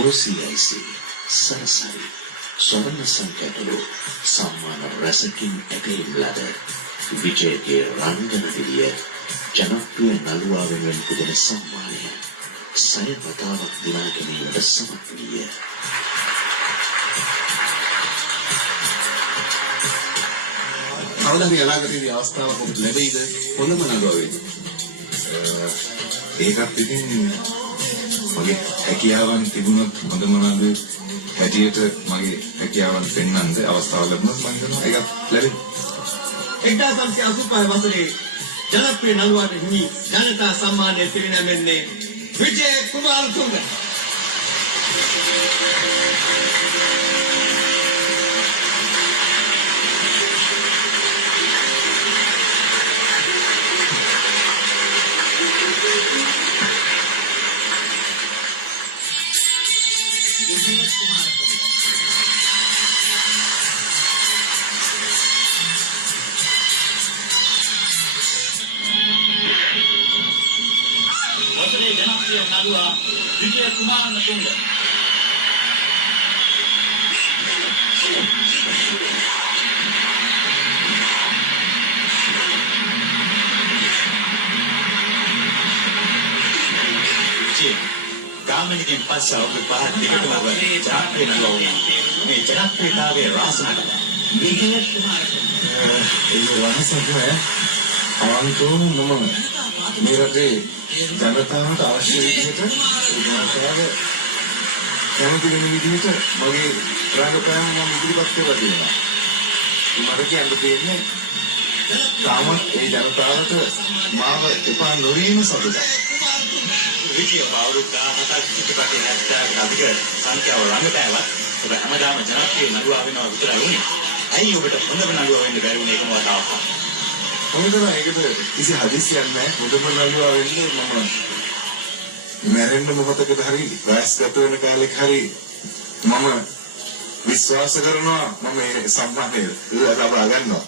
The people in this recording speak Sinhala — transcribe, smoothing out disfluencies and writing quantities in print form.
OCIC සරසවි ස්වර්ණ සංකේතවල සම්මාන රැසකින් ඇගයීම් ලද විජයගේ රංගන දිවිය ජනප්‍රිය නළුවා වෙනුවෙන් පුදන සම්මානය සය වතාවක් දිනා ගැනීමට සමත් විය. කවදාහරි අනාගතයේදී අවස්ථාවක් ඔබට ලැබෙයිද හොඳම නළුවා වෙන්න? ඒකත් ඉතින් මගේ හැකියාවන් තිබුණොත් හොඳම නළුවෙක් හැටියට මගේ හැකියාවන් පෙන්වන්න අවස්ථාව ලැබුණොත් මම හිතනවා ඒක ලැබෙයි. 1985 වසරේ ජනප්‍රිය නළුවාට හිමි ජනතා සම්මානය පිරිනැමෙන්නේ විජය කුමාරතුංග. වසරේ ජනප්‍රිය නළුවා විජය කුමාරතුංග. ගාමිණීගෙන් පස්සේ ඔබ පහත් දිගටම ජනප්‍රිය නළුවා මේ ජනප්‍රියතාවයේ රාසනකට විජය කුමාරතුංග. ඒක වහන්සේ අවන්තෝම මම මේ රටේ ජනතාවට අවශ්‍ය විදිහට ජනතාව කැමති වෙන විදිහට මගේ රංගපෑම මම ඉදිරිපත් කරලා දෙනවා. මට කියන්න තියෙන්නේ තාමත් ඒ ජනතාවට මාව එපා නොවීම සතුටයි. විජය අවුරුදු 17ක් චිත්‍රපටයේ හැත්තෑවට අධික සංඛ්‍යාව රංගපෑවත් ඔබ හැමදාම ජනප්‍රිය නළුවා වෙනවා විතරයි වුනේ. ඇයි ඔබට හොඳම නළුවා වෙන්න බැරි වුනේ එකම වතාවක්? මොකද ඒකට කිසි හදිස්සියක් නැහැ. හොඳම නළුවා වෙන්නේ මම මැරෙන්න මොහොතකට හරි වයස්ගත වෙන කාලෙක හරි මම විශ්වාස කරනවා මම මේ සම්මානය ලබා ගන්නවා.